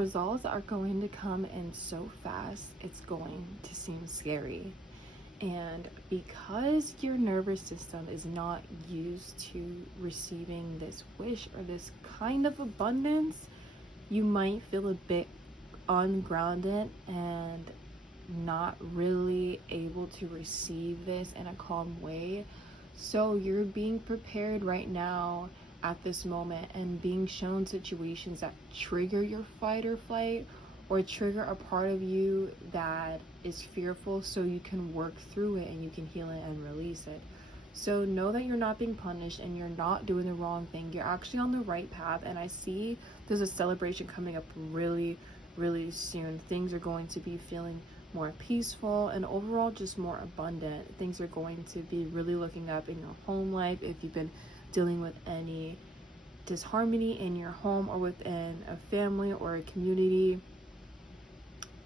Results are going to come in so fast, it's going to seem scary. And because your nervous system is not used to receiving this wish or this kind of abundance, you might feel a bit ungrounded and not really able to receive this in a calm way. So you're being prepared right now at this moment and being shown situations that trigger your fight or flight, or trigger a part of you that is fearful, so you can work through it and you can heal it and release it. So know that you're not being punished and you're not doing the wrong thing. You're actually on the right path, and I see there's a celebration coming up really, really soon. Things are going to be feeling more peaceful and overall just more abundant. Things are going to be really looking up in your home life if you've been dealing with any disharmony in your home or within a family or a community.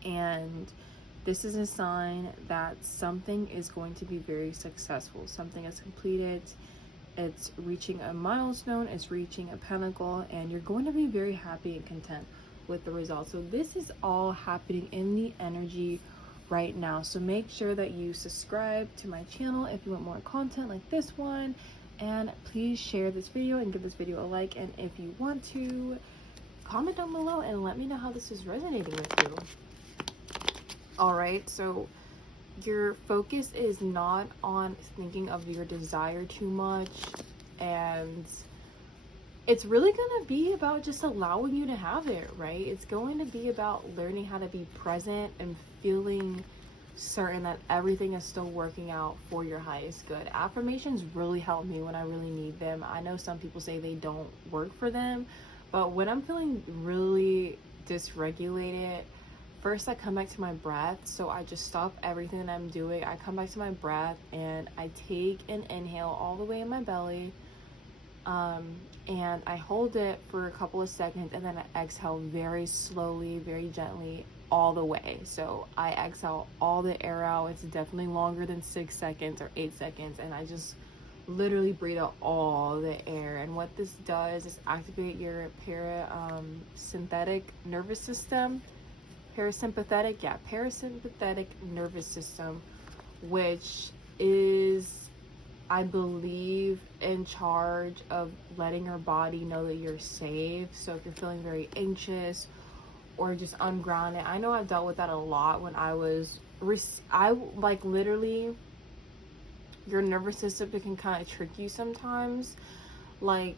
And this is a sign that something is going to be very successful. Something is completed. It's reaching a milestone. It's reaching a pinnacle. And you're going to be very happy and content with the results. So this is all happening in the energy right now. So make sure that you subscribe to my channel if you want more content like this one. And please share this video and give this video a like. And if you want to, comment down below and let me know how this is resonating with you. Alright, so your focus is not on thinking of your desire too much, and it's really going to be about just allowing you to have it, right? It's going to be about learning how to be present and feeling certain that everything is still working out for your highest good. Affirmations really help me when I really need them. I know some people say they don't work for them, but when I'm feeling really dysregulated, first I come back to my breath. So I just stop everything that I'm doing. I come back to my breath and I take an inhale all the way in my belly. And I hold it for a couple of seconds, and then I exhale very slowly, very gently, all the way. So I exhale all the air out. It's definitely longer than 6 seconds or 8 seconds. And I just literally breathe out all the air. And what this does is activate your parasympathetic nervous system. Parasympathetic nervous system, which is, I believe, in charge of letting your body know that you're safe. So if you're feeling very anxious or just ungrounded, I know I've dealt with that a lot when I like literally, your nervous system can kind of trick you sometimes. Like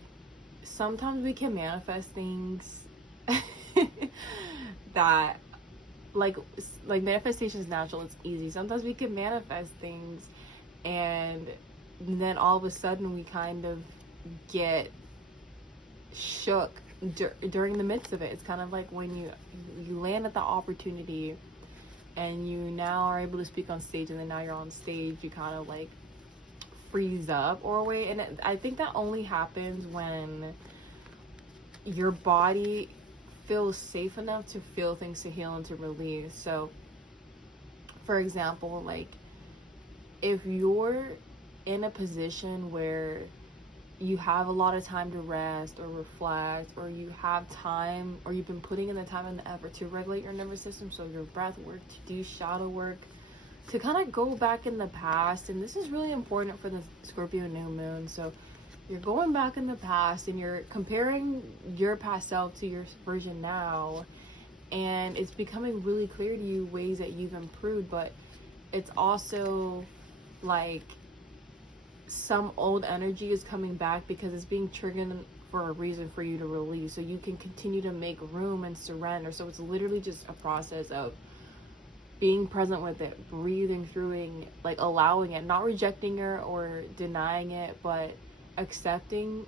sometimes we can manifest things that like manifestation is natural, it's easy. Sometimes we can manifest things and then all of a sudden we kind of get shook during the midst of it. It's kind of like when you land at the opportunity and you now are able to speak on stage, and then now you're on stage, you kind of like freeze up or wait. And I think that only happens when your body feels safe enough to feel things, to heal and to release. So for example, like if you're in a position where you have a lot of time to rest or reflect, or you have time, or you've been putting in the time and the effort to regulate your nervous system, so your breath work, to do shadow work, to kind of go back in the past. And this is really important for the Scorpio new moon. So you're going back in the past and you're comparing your past self to your version now, and it's becoming really clear to you ways that you've improved. But it's also like some old energy is coming back because it's being triggered for a reason for you to release, so you can continue to make room and surrender. So it's literally just a process of being present with it, breathing through it, like allowing it, not rejecting it or denying it, but accepting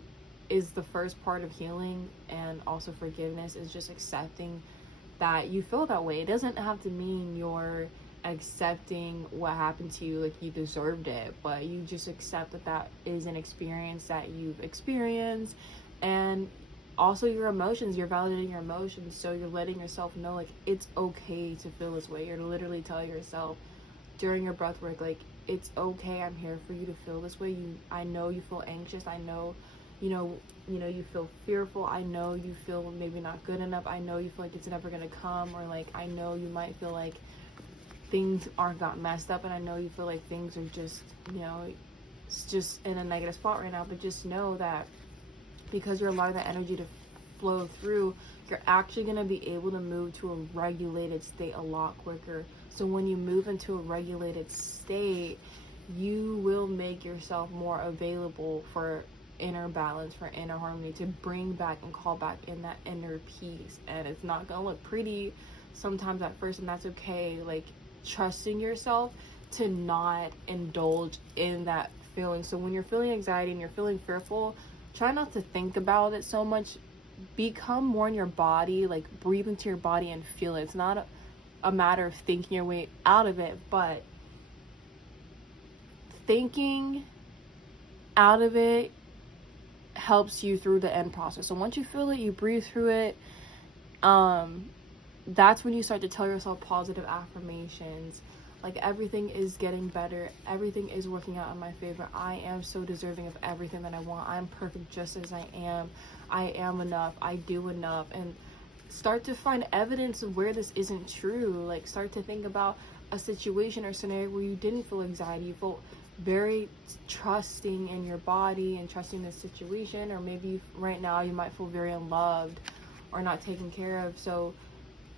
is the first part of healing. And also forgiveness is just accepting that you feel that way. It doesn't have to mean you're accepting what happened to you like you deserved it, but you just accept that that is an experience that you've experienced. And also your emotions, you're validating your emotions, so you're letting yourself know like it's okay to feel this way. You're literally telling yourself during your breath work, like, it's okay, I'm here for you to feel this way. I know you feel anxious, I know you feel fearful. I know you feel maybe not good enough. I know you feel like it's never gonna come, or like I know you might feel like things aren't got messed up, and I know you feel like things are just, it's just in a negative spot right now. But just know that because you're allowing that energy to flow through, you're actually going to be able to move to a regulated state a lot quicker. So when you move into a regulated state, you will make yourself more available for inner balance, for inner harmony, to bring back and call back in that inner peace. And it's not going to look pretty sometimes at first, and that's okay. Like, trusting yourself to not indulge in that feeling. So when you're feeling anxiety and you're feeling fearful, try not to think about it so much. Become more in your body, like breathe into your body and feel it. It's not a matter of thinking your way out of it, but thinking out of it helps you through the end process. So once you feel it, you breathe through it. That's when you start to tell yourself positive affirmations, like everything is getting better, everything is working out in my favor, I am so deserving of everything that I want, I'm perfect just as I am enough, I do enough. And start to find evidence of where this isn't true. Like, start to think about a situation or scenario where you didn't feel anxiety, you felt very trusting in your body and trusting the situation. Or maybe right now you might feel very unloved or not taken care of. So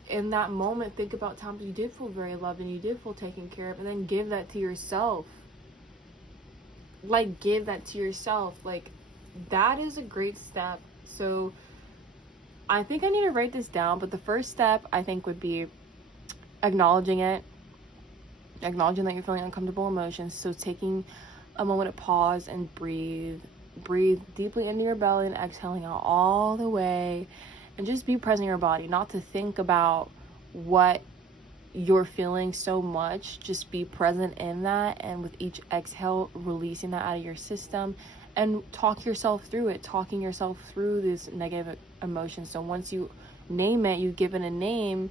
in that moment, think about times you did feel very loved and you did feel taken care of, and then give that to yourself. Like, give that to yourself. Like, that is a great step. So I think I need to write this down, but the first step I think would be acknowledging it, acknowledging that you're feeling uncomfortable emotions. So taking a moment to pause and breathe deeply into your belly and exhaling out all the way. And just be present in your body, not to think about what you're feeling so much. Just be present in that, and with each exhale, releasing that out of your system, and talking yourself through this negative emotion. So once you name it, you give it a name,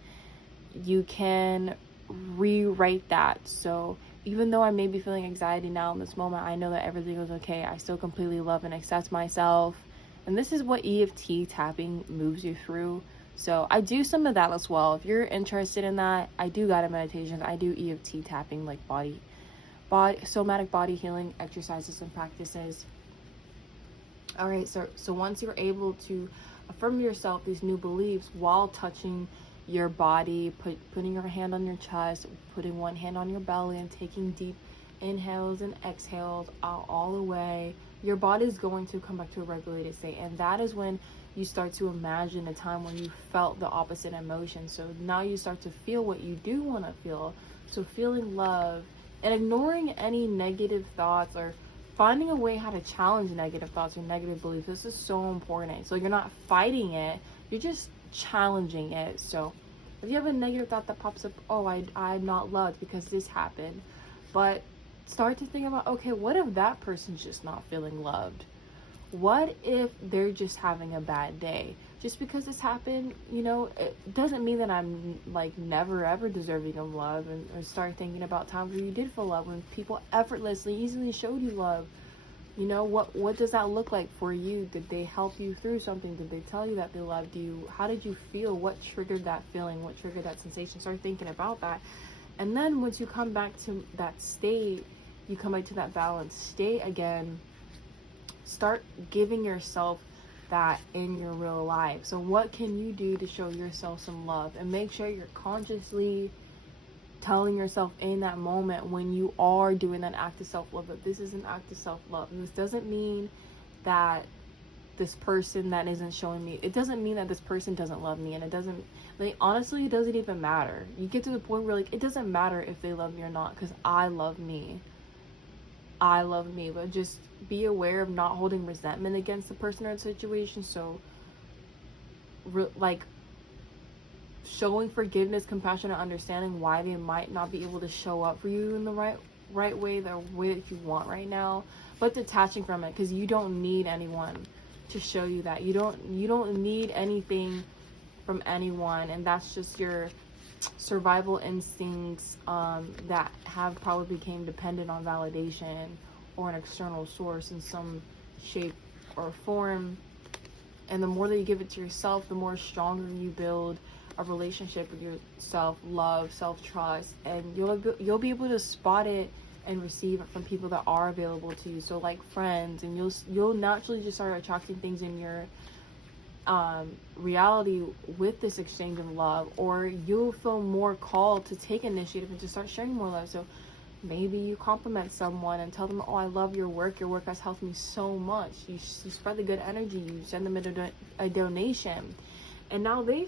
you can rewrite that. So even though I may be feeling anxiety now in this moment, I know that everything is okay. I still completely love and accept myself. And this is what EFT tapping moves you through. So I do some of that as well. If you're interested in that, I do guided meditations. I do EFT tapping, like body, somatic body healing exercises and practices. All right, so once you're able to affirm yourself these new beliefs while touching your body, putting your hand on your chest, putting one hand on your belly, and taking deep inhales and exhales out all the way, your body is going to come back to a regulated state. And that is when you start to imagine a time when you felt the opposite emotion. So now you start to feel what you do want to feel. So feeling love and ignoring any negative thoughts, or finding a way how to challenge negative thoughts or negative beliefs. This is so important. So you're not fighting it, you're just challenging it. So if you have a negative thought that pops up, oh, I'm not loved because this happened, but start to think about, okay, what if that person's just not feeling loved? What if they're just having a bad day? Just because this happened, it doesn't mean that I'm like never ever deserving of love. And start thinking about times where you did feel love, when people effortlessly, easily showed you love. What does that look like for you? Did they help you through something? Did they tell you that they loved you? How did you feel? What triggered that feeling? What triggered that sensation? Start thinking about that. And then once you come back to that state, you come back to that balanced state again, start giving yourself that in your real life. So what can you do to show yourself some love? And make sure you're consciously telling yourself in that moment when you are doing that act of self-love that this is an act of self-love. And this doesn't mean that this person that isn't showing me, it doesn't mean that this person doesn't love me. And it doesn't, like, honestly, it doesn't even matter. You get to the point where, like, it doesn't matter if they love me or not, because I love me. But just be aware of not holding resentment against the person or the situation. So showing forgiveness, compassion, and understanding why they might not be able to show up for you in the right way, the way that you want right now, but detaching from it, because you don't need anyone to show you that. You don't need anything from anyone, and that's just your survival instincts that have probably became dependent on validation or an external source in some shape or form. And the more that you give it to yourself, the more stronger you build a relationship with yourself, love, self-trust, and you'll be able to spot it and receive it from people that are available to you. So like friends, and you'll naturally just start attracting things in your reality with this exchange of love, or you'll feel more called to take initiative and to start sharing more love. So maybe you compliment someone and tell them, oh, I love your work has helped me so much. You spread the good energy, you send them a donation, and now they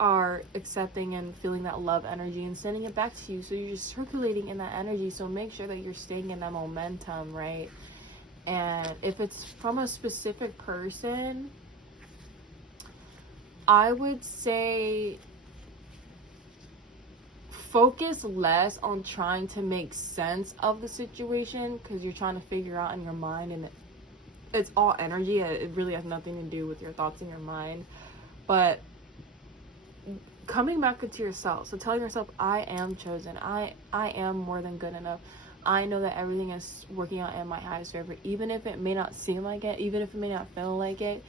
are accepting and feeling that love energy and sending it back to you. So you're just circulating in that energy. So make sure that you're staying in that momentum, right? And if it's from a specific person, I would say focus less on trying to make sense of the situation, because you're trying to figure out in your mind, and it's all energy. It really has nothing to do with your thoughts in your mind. But coming back into yourself, so telling yourself, I am chosen, I am more than good enough, I know that everything is working out in my highest favor, even if it may not seem like it, even if it may not feel like it.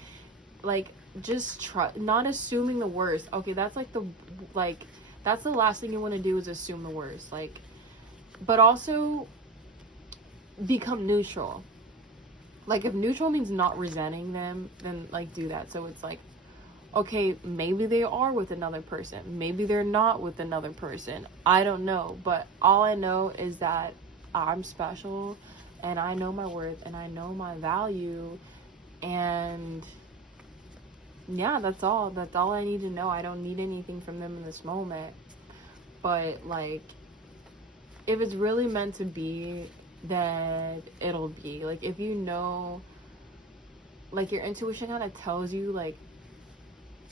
Like, just try not assuming the worst. Okay, that's that's the last thing you want to do, is assume the worst. Like, but also become neutral. Like, if neutral means not resenting them, then like do that. So it's like, okay, maybe they are with another person, maybe they're not with another person, I don't know, but all I know is that I'm special, and I know my worth, and I know my value, and yeah, that's all I need to know. I don't need anything from them in this moment. But like, if it's really meant to be, then it'll be. Like, if you know, like, your intuition kind of tells you like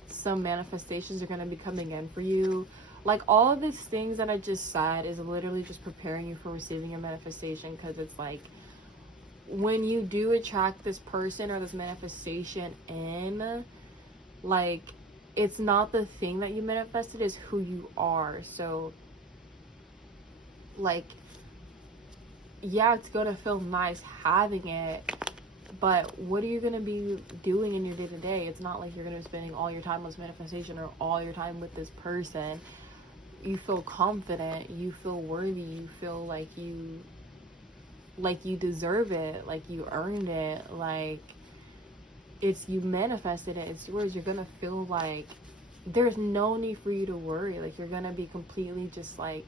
some manifestations are going to be coming in for you. Like, all of these things that I just said is literally just preparing you for receiving your manifestation, because it's like, when you do attract this person or this manifestation in, like, it's not the thing that you manifested, is who you are. So like, yeah, it's gonna feel nice having it, but what are you gonna be doing in your day-to-day? It's not like you're gonna be spending all your time with manifestation or all your time with this person. You feel confident, you feel worthy, you feel like you deserve it, like you earned it, like you manifested it, it's yours. You're gonna feel like there's no need for you to worry. Like, you're gonna be completely just like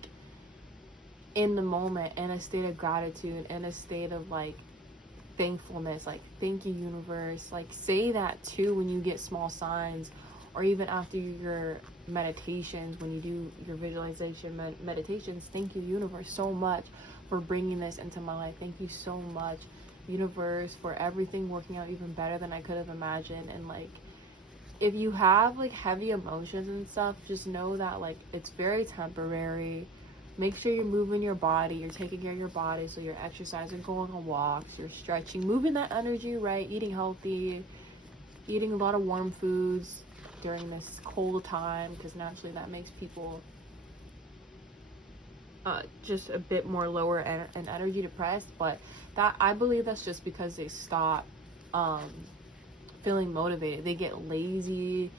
in the moment, in a state of gratitude, in a state of like thankfulness. Like, thank you, universe. Like, say that too when you get small signs, or even after your meditations, when you do your visualization meditations. Thank you, universe, so much for bringing this into my life. Thank you so much, universe, for everything working out even better than I could have imagined. And like, if you have like heavy emotions and stuff, just know that like it's very temporary. Make sure you're moving your body, you're taking care of your body, so you're exercising, going on walks, you're stretching, moving that energy, right? Eating healthy, eating a lot of warm foods during this cold time, because naturally that makes people just a bit more lower and energy depressed. But that, I believe that's just because they stop feeling motivated. They get lazy,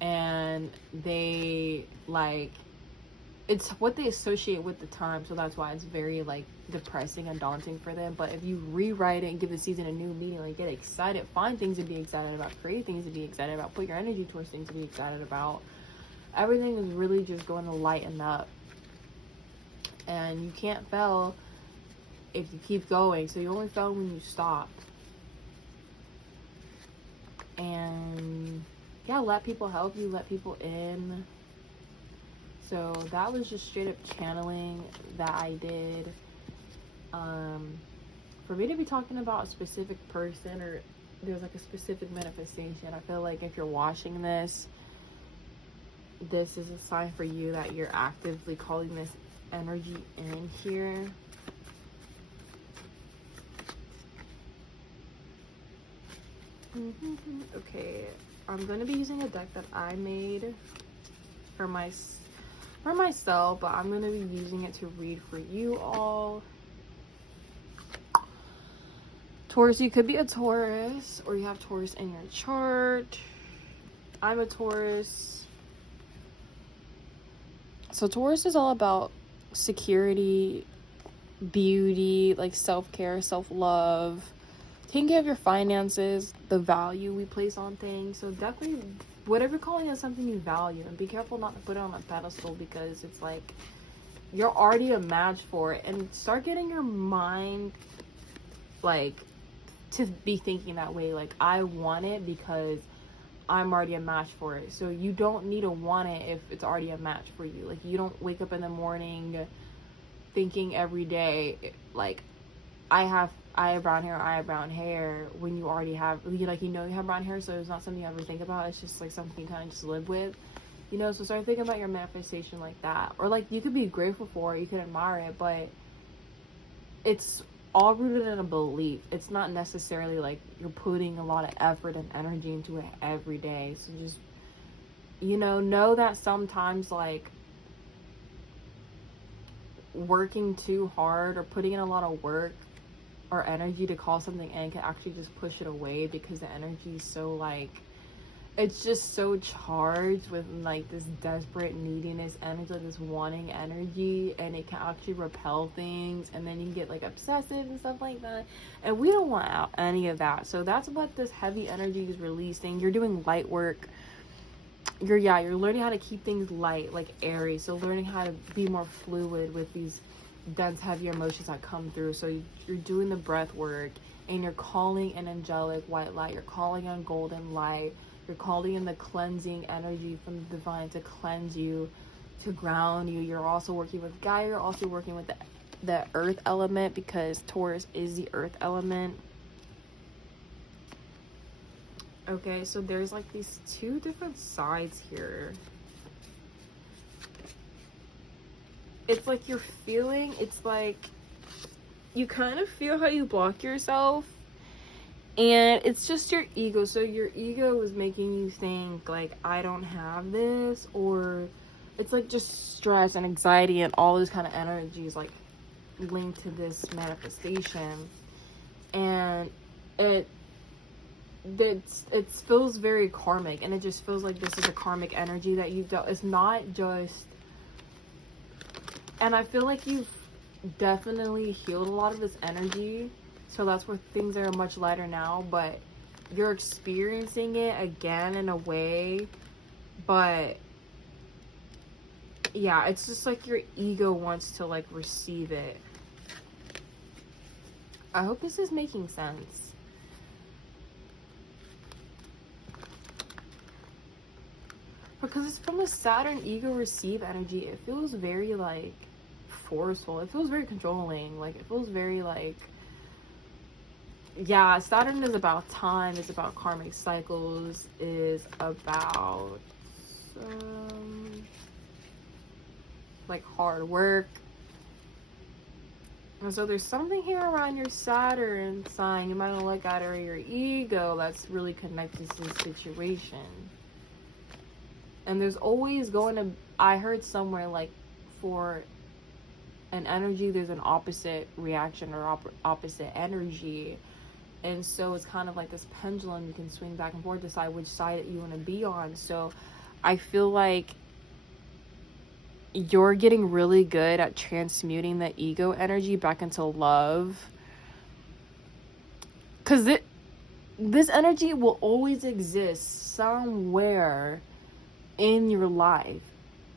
and they like, it's what they associate with the time, so that's why it's very like depressing and daunting for them. But if you rewrite it and give the season a new meaning, like, get excited, find things to be excited about, create things to be excited about, put your energy towards things to be excited about, everything is really just going to lighten up. And you can't fail if you keep going, so you only fail when you stop. And yeah, let people help you, let people in. So that was just straight up channeling that I did. For me to be talking about a specific person, or there's like a specific manifestation, I feel like if you're watching this is a sign for you that you're actively calling this energy in here. Okay, I'm going to be using a deck that I made for myself, but I'm going to be using it to read for you all. Taurus, you could be a Taurus, or you have Taurus in your chart. I'm a Taurus. So Taurus is all about security, beauty, like self-care, self-love, taking care of your finances, the value we place on things. So definitely, whatever you're calling is something you value, and be careful not to put it on a pedestal, because it's like you're already a match for it. And start getting your mind like to be thinking that way, like I want it because I'm already a match for it. So you don't need to want it if it's already a match for you. Like you don't wake up in the morning thinking every day like I have brown hair when you already have, you have brown hair. So it's not something you ever think about. It's just like something you kind of just live with, so start thinking about your manifestation like that. Or like you could be grateful for it, you can admire it, but it's all rooted in a belief. It's not necessarily like you're putting a lot of effort and energy into it every day. So just know that sometimes like working too hard or putting in a lot of work or energy to call something in can actually just push it away, because the energy is so like, it's just so charged with like this desperate neediness energy, like this wanting energy, and it can actually repel things, and then you can get like obsessive and stuff like that, and we don't want any of that. So that's what this heavy energy is releasing. You're doing light work. You're learning how to keep things light, like airy. So learning how to be more fluid with these dense, heavy emotions that come through. So you're doing the breath work, and you're calling in angelic white light. You're calling on golden light. You're calling in the cleansing energy from the divine to cleanse you, to ground you. You're also working with Gaia. You're also working with the earth element, because Taurus is the earth element. Okay, so there's like these two different sides here. It's like you're feeling, it's like you kind of feel how you block yourself, and it's just your ego. So your ego is making you think like, I don't have this, or it's like just stress and anxiety and all this kind of energies like linked to this manifestation. And it feels very karmic, and it just feels like this is a karmic energy that you've dealt. It's not just, and I feel like you've definitely healed a lot of this energy, so that's where things are much lighter now, but you're experiencing it again in a way. But yeah, it's just like your ego wants to like receive it. I hope this is making sense. Because it's from a Saturn ego receive energy, it feels very like forceful. It feels very controlling. Like it feels very like, yeah, Saturn is about time, it's about karmic cycles, is about like hard work. And so there's something here around your Saturn sign you might not look at, or your ego, that's really connected to the situation. And there's always going to, I heard somewhere like for an energy, there's an opposite reaction or opposite energy. And so it's kind of like this pendulum. You can swing back and forth, decide which side you want to be on. So I feel like you're getting really good at transmuting the ego energy back into love. Because this energy will always exist somewhere in your life,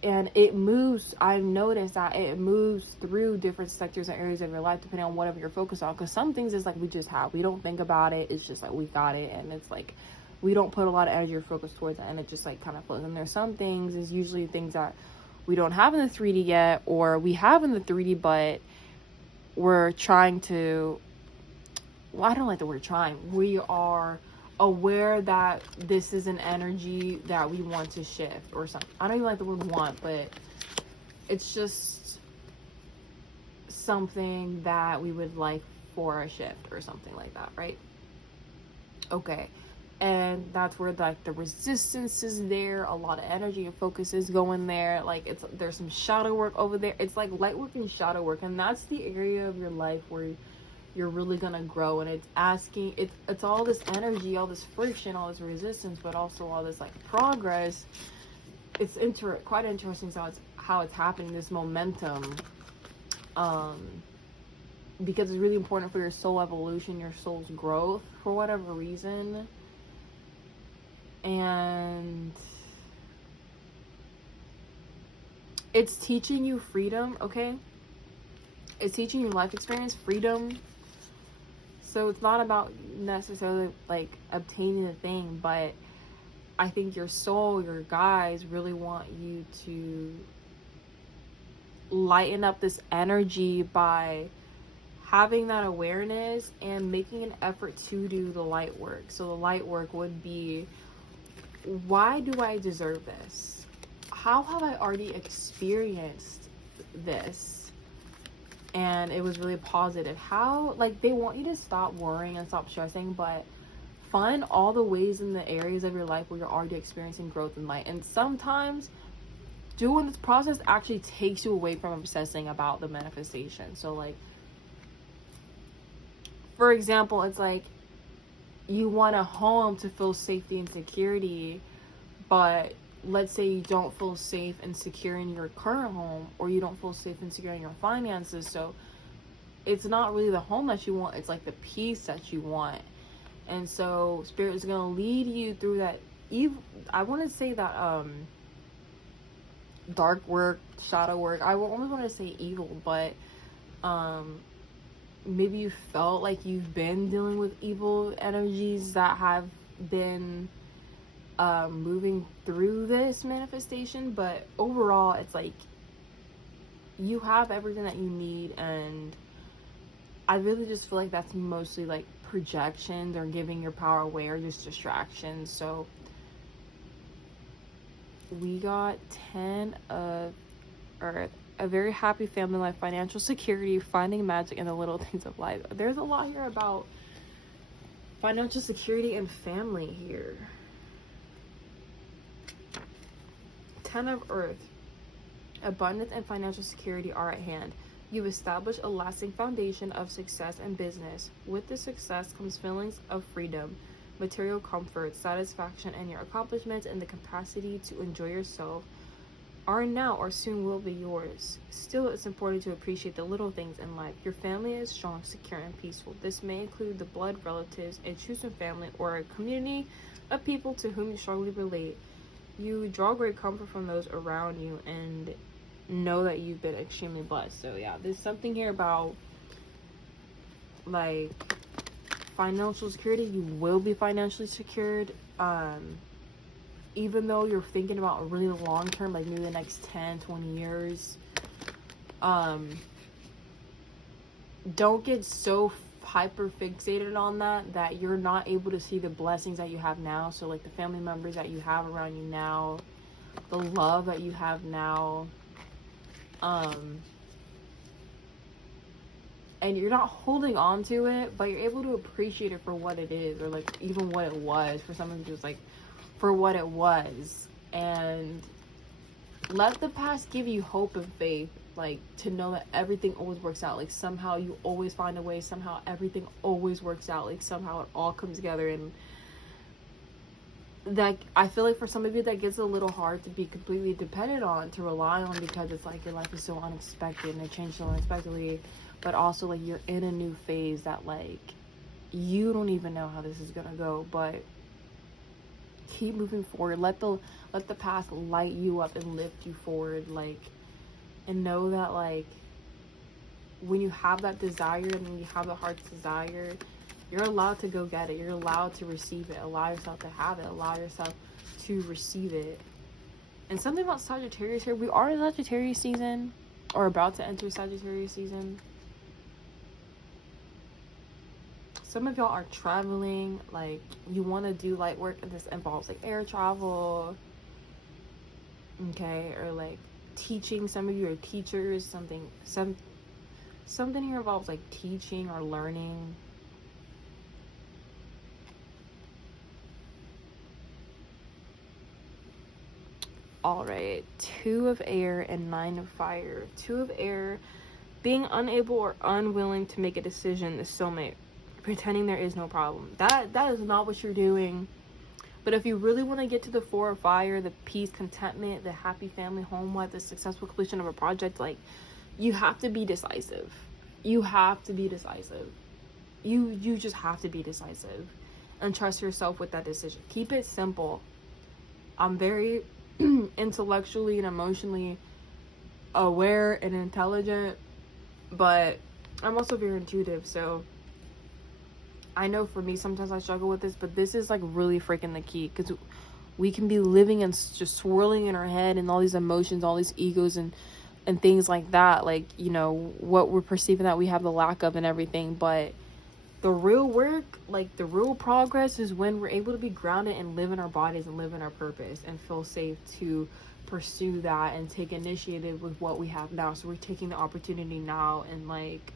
and it moves. I've noticed that it moves through different sectors and areas of your life depending on whatever you're focused on, because some things is like we just have, we don't think about it, it's just like we got it, and it's like we don't put a lot of energy or focus towards it, and it just like kind of flows. And there's some things is usually things that we don't have in the 3D yet, or we have in the 3D but we're trying to, well, I don't like the word trying, we are aware that this is an energy that we want to shift or something. I don't even like the word want, but it's just something that we would like for a shift or something like that, right? Okay. And that's where like the resistance is there, a lot of energy and focus is going there. Like there's some shadow work over there. It's like light work and shadow work, and that's the area of your life where you're really gonna grow. And it's asking, it's all this energy, all this friction, all this resistance, but also all this like progress. It's quite interesting how it's happening, this momentum, because it's really important for your soul evolution, your soul's growth, for whatever reason. And it's teaching you freedom, okay? It's teaching you life experience, freedom. So it's not about necessarily like obtaining the thing, but I think your soul, your guides really want you to lighten up this energy by having that awareness and making an effort to do the light work. So the light work would be, why do I deserve this? How have I already experienced this? And it was really positive. How, like, they want you to stop worrying and stop stressing, but find all the ways in the areas of your life where you're already experiencing growth and light. And sometimes doing this process actually takes you away from obsessing about the manifestation. So like, for example, it's like you want a home to feel safety and security, but let's say you don't feel safe and secure in your current home, or you don't feel safe and secure in your finances. So it's not really the home that you want, it's like the peace that you want. And so Spirit is going to lead you through that I want to say that dark work, shadow work. I only want to say evil, but maybe you felt like you've been dealing with evil energies that have been moving through this manifestation. But overall, it's like you have everything that you need, and I really just feel like that's mostly like projections or giving your power away or just distractions. So we got 10 of Earth, a very happy family life, financial security, finding magic in the little things of life. There's a lot here about financial security and family here. 10 of Earth, abundance and financial security are at hand. You've established a lasting foundation of success and business. With this success comes feelings of freedom, material comfort, satisfaction in your accomplishments, and the capacity to enjoy yourself are now or soon will be yours. Still, it's important to appreciate the little things in life. Your family is strong, secure, and peaceful. This may include the blood relatives, a chosen family, or a community of people to whom you strongly relate. You draw great comfort from those around you and know that you've been extremely blessed. So yeah, there's something here about like financial security. You will be financially secured, even though you're thinking about a really long term, like maybe the next 10-20 years. Don't get so hyper fixated on that you're not able to see the blessings that you have now. So like the family members that you have around you now, the love that you have now, and you're not holding on to it, but you're able to appreciate it for what it is, or like even what it was. For someone who's like, for what it was, and let the past give you hope and faith, like to know that everything always works out. Like somehow you always find a way, somehow everything always works out, like somehow it all comes together. And that, I feel like for some of you that gets a little hard to be completely dependent on, to rely on, because it's like your life is so unexpected and it changed so unexpectedly, but also like you're in a new phase that like you don't even know how this is gonna go. But keep moving forward. Let the past light you up and lift you forward, like, and know that like when you have that desire and when you have the heart's desire, you're allowed to go get it. You're allowed to receive it. Allow yourself to have it. Allow yourself to receive it. And something about Sagittarius here, we are in Sagittarius season, or about to enter Sagittarius season. Some of y'all are traveling, like you want to do light work, and this involves like air travel, okay, or like teaching. Some of you are teachers. Something here involves like teaching or learning. All right, 2 of air and 9 of fire. 2 of air, Being unable or unwilling to make a decision, the soulmate. Pretending there is no problem. That is not what you're doing. But if you really want to get to the 4 of fire, the peace, contentment, the happy family, home life, the successful completion of a project, like, you have to be decisive. You have to be decisive. You just have to be decisive and trust yourself with that decision. Keep it simple. I'm very intellectually and emotionally aware and intelligent, but I'm also very intuitive, so I know for me sometimes I struggle with this, but this is like really freaking the key, because we can be living and just swirling in our head and all these emotions, all these egos and things like that, like, you know, what we're perceiving that we have the lack of and everything. But the real work, like the real progress, is when we're able to be grounded and live in our bodies and live in our purpose and feel safe to pursue that and take initiative with what we have now. So we're taking the opportunity now, and like,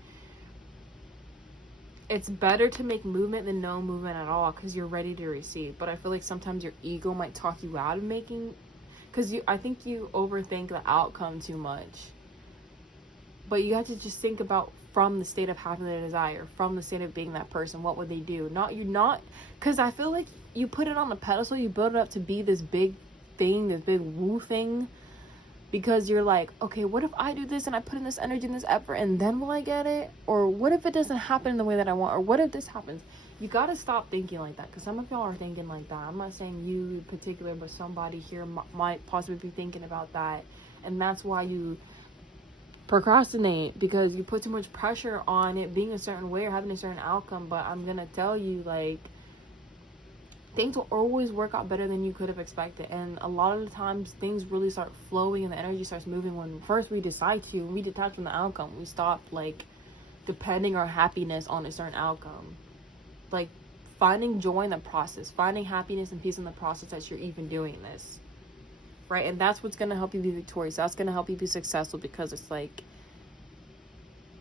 it's better to make movement than no movement at all, because you're ready to receive. But I feel like sometimes your ego might talk you out of making, because I think you overthink the outcome too much. But you have to just think about from the state of having the desire, from the state of being that person, what would they do? Because I feel like you put it on the pedestal, you build it up to be this big thing, this big woo thing, because you're like, okay, what if I do this and I put in this energy and this effort, and then will I get it? Or what if it doesn't happen in the way that I want? Or what if this happens? You got to stop thinking like that, because some of y'all are thinking like that. I'm not saying you in particular, but somebody here might possibly be thinking about that. And that's why you procrastinate, because you put too much pressure on it being a certain way or having a certain outcome. But I'm going to tell you, like, things will always work out better than you could have expected. And a lot of the times things really start flowing and the energy starts moving when first we decide to, and we detach from the outcome. We stop like depending our happiness on a certain outcome. Like finding joy in the process, finding happiness and peace in the process that you're even doing this. Right? And that's what's going to help you be victorious. That's going to help you be successful, because it's like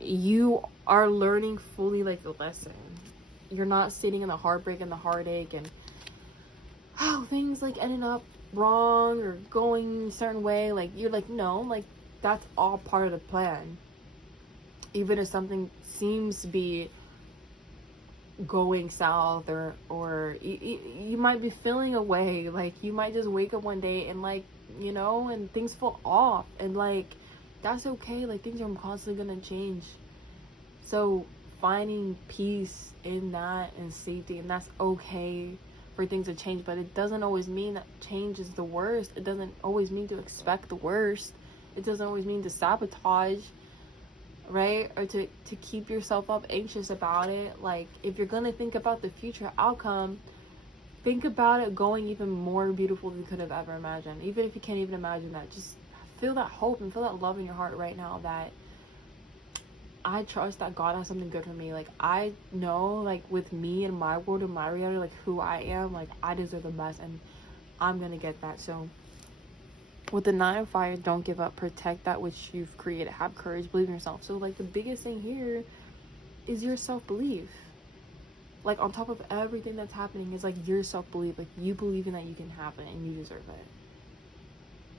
you are learning fully like the lesson. You're not sitting in the heartbreak and the heartache and how things like ended up wrong or going a certain way. Like, you're like, no, like, that's all part of the plan. Even if something seems to be going south, or you might be feeling away, like, you might just wake up one day and, like, you know, and things fall off, and like, that's okay. Like, things are constantly gonna change. So finding peace in that and safety, and that's okay for things to change, but it doesn't always mean that change is the worst. It doesn't always mean to expect the worst. It doesn't always mean to sabotage, right? Or to keep yourself up anxious about it. Like, if you're gonna think about the future outcome, think about it going even more beautiful than you could have ever imagined. Even if you can't even imagine that, just feel that hope and feel that love in your heart right now, that I trust that God has something good for me. Like, I know, like, with me and my world and my reality, like, who I am, like, I deserve the best, and I'm gonna get that. So with the 9 of fire, don't give up. Protect that which you've created. Have courage. Believe in yourself. So, like, the biggest thing here is your self-belief. Like, on top of everything that's happening is, like, your self-belief. Like, you believing that you can have it and you deserve it.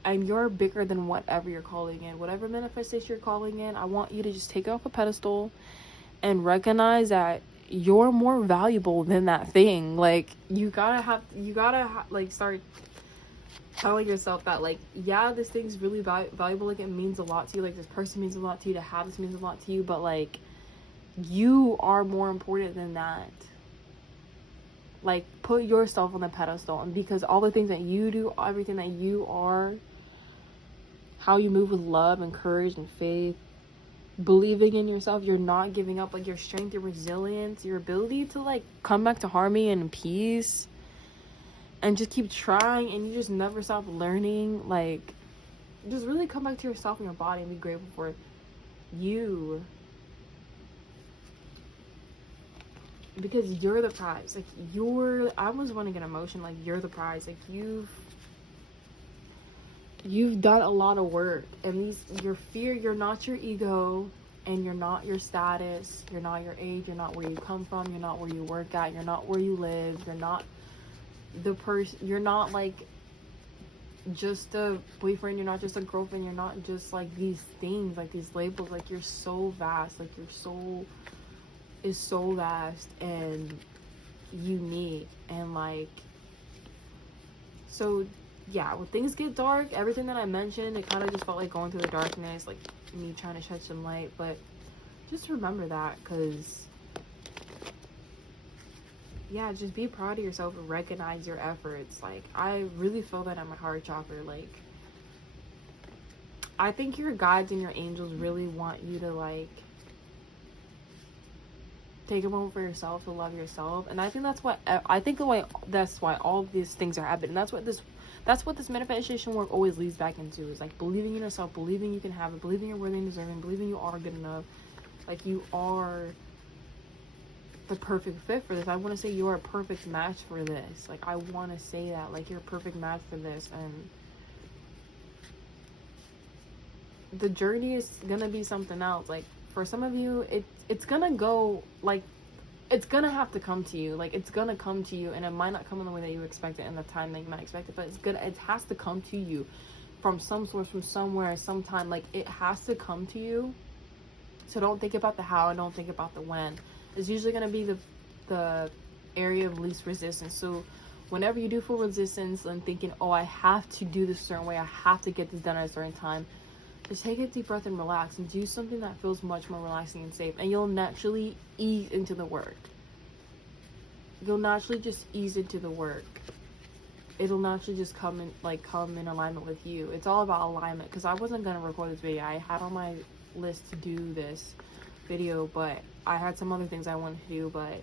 And you're bigger than whatever you're calling in. Whatever manifestation you're calling in, I want you to just take it off a pedestal and recognize that you're more valuable than that thing. Like, you gotta like, start telling yourself that, like, yeah, this thing's really valuable. Like, it means a lot to you. Like, this person means a lot to you. To have this means a lot to you. But, like, you are more important than that. Like, put yourself on the pedestal. And because all the things that you do, everything that you are, how you move with love and courage and faith, believing in yourself, you're not giving up, like, your strength, your resilience, your ability to, like, come back to harmony and peace and just keep trying, and you just never stop learning. Like, just really come back to yourself and your body and be grateful for you, because you're the prize. Like, I almost want to get emotional. Like, you're the prize. Like, you've done a lot of work, and your fear, you're not your ego, and you're not your status, you're not your age, you're not where you come from, you're not where you work at, you're not where you live, you're not the person, you're not, like, just a boyfriend, you're not just a girlfriend, you're not just like these things, like these labels. Like, you're so vast, like your soul is so vast and unique. And like, so yeah, when things get dark, everything that I mentioned, it kind of just felt like going through the darkness, like me trying to shed some light. But just remember that, because yeah, just be proud of yourself and recognize your efforts. Like, I really feel that at my heart chakra. Like, I think your guides and your angels really want you to like take a moment for yourself, to love yourself. And I think that's why all of these things are happening. That's what this manifestation work always leads back into, is like believing in yourself, believing you can have it, believing you're worthy and deserving, believing you are good enough. Like, you are the perfect fit for this. I want to say you are a perfect match for this. Like, I want to say that, like, you're a perfect match for this. And the journey is gonna be something else. Like, for some of you, it's gonna go, like, it's gonna have to come to you. Like, it's gonna come to you, and it might not come in the way that you expect it in the time that you might expect it, but it has to come to you from some source, from somewhere, sometime. Like, it has to come to you. So don't think about the how and don't think about the when. It's usually going to be the area of least resistance. So whenever you do feel resistance and thinking, oh, I have to do this a certain way, I have to get this done at a certain time, just take a deep breath and relax and do something that feels much more relaxing and safe. And you'll naturally ease into the work. You'll naturally just ease into the work. It'll naturally just come in alignment with you. It's all about alignment. Because I wasn't going to record this video. I had on my list to do this video, but I had some other things I wanted to do. But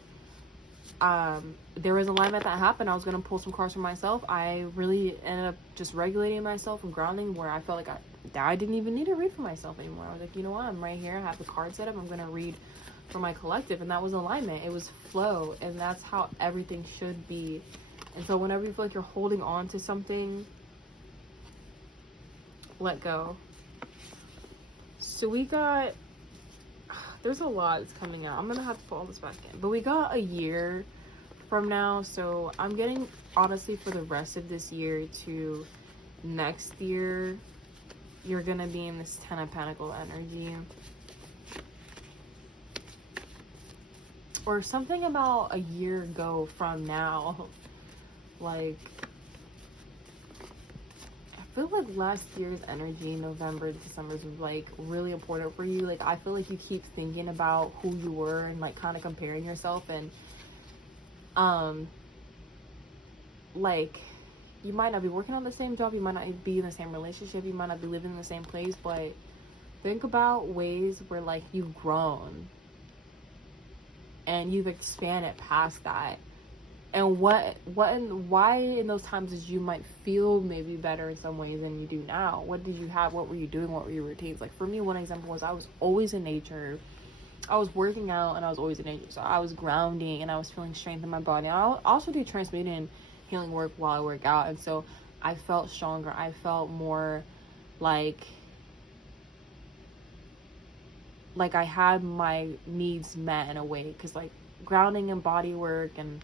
there was alignment that happened. I was going to pull some cards for myself. I really ended up just regulating myself and grounding, where I felt like I didn't even need to read for myself anymore. I was like, you know what, I'm right here, I have the card set up, I'm going to read for my collective. And that was alignment. It was flow, and that's how everything should be. And so whenever you feel like you're holding on to something, let go. So we got, there's a lot that's coming out. I'm gonna have to put all this back in. But we got a year from now. So I'm getting, honestly, for the rest of this year to next year, you're gonna be in this Ten of Pentacles energy. Or something about a year ago from now. Like, I feel like last year's energy, November, December, was like really important for you. Like, I feel like you keep thinking about who you were and like kind of comparing yourself, and like, you might not be working on the same job, you might not be in the same relationship, you might not be living in the same place, but think about ways where like you've grown and you've expanded past that. And what and why in those times is you might feel maybe better in some ways than you do now. What did you have? What were you doing? What were your routines? Like, for me, one example was I was always in nature. I was working out and I was always in nature. So I was grounding and I was feeling strength in my body. I also do transmuting and healing work while I work out. And so I felt stronger. I felt more like I had my needs met in a way. Because like grounding and body work and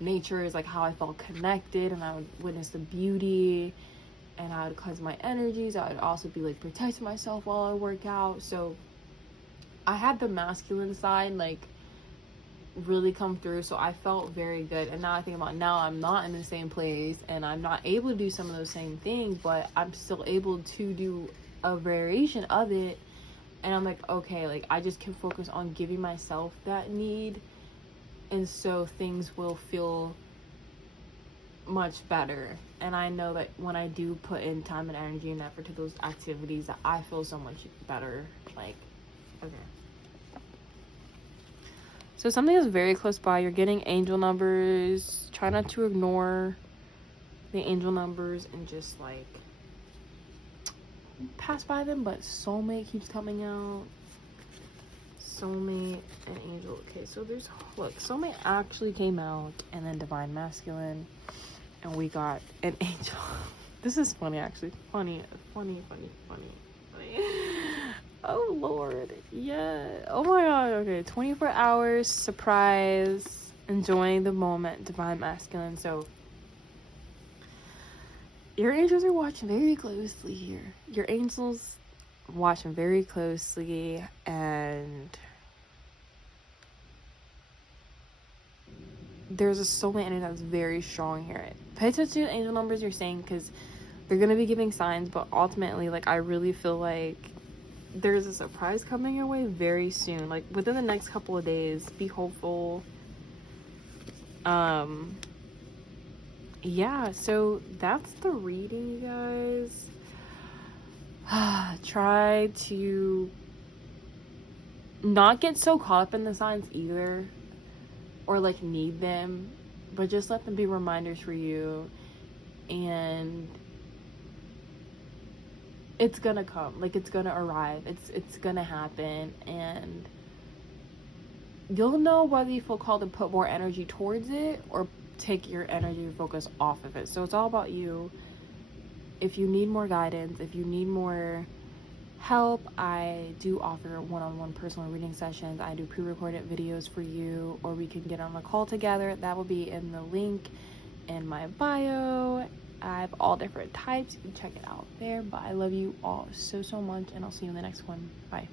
nature is like how I felt connected, and I would witness the beauty, and I would cleanse my energies. I would also be like protecting myself while I work out. So I had the masculine side like really come through, so I felt very good. And now I think about, now I'm not in the same place and I'm not able to do some of those same things, but I'm still able to do a variation of it. And I'm like, okay, like I just can focus on giving myself that need, and so things will feel much better. And I know that when I do put in time and energy and effort to those activities, that I feel so much better. Like, okay. So something is very close by. You're getting angel numbers. Try not to ignore the angel numbers and just like pass by them. But soulmate keeps coming out. Soulmate and angel. Okay, so there's, look, soulmate actually came out, and then divine masculine, and we got an angel. This is funny, actually. Funny. Oh Lord, yeah. Oh my God. Okay, 24 hours, surprise, enjoying the moment, divine masculine. So Your angels are watching very closely here. Your angels watching very closely, and there's a soulmate energy that's very strong here. Pay attention to angel numbers you're saying, because they're going to be giving signs, but ultimately, like, I really feel like there's a surprise coming your way very soon, like within the next couple of days. Be hopeful. Yeah, so that's the reading, you guys. Try to not get so caught up in the signs either, or like need them, but just let them be reminders for you. And it's gonna come, like, it's gonna arrive, it's gonna happen, and you'll know whether you feel called to put more energy towards it or take your energy and focus off of it. So it's all about you. If you need more guidance, if you need more help, I do offer one-on-one personal reading sessions. I do pre-recorded videos for you, or we can get on a call together. That will be in the link in my bio. I have all different types. You can check it out there. But I love you all so much, and I'll see you in the next one. Bye.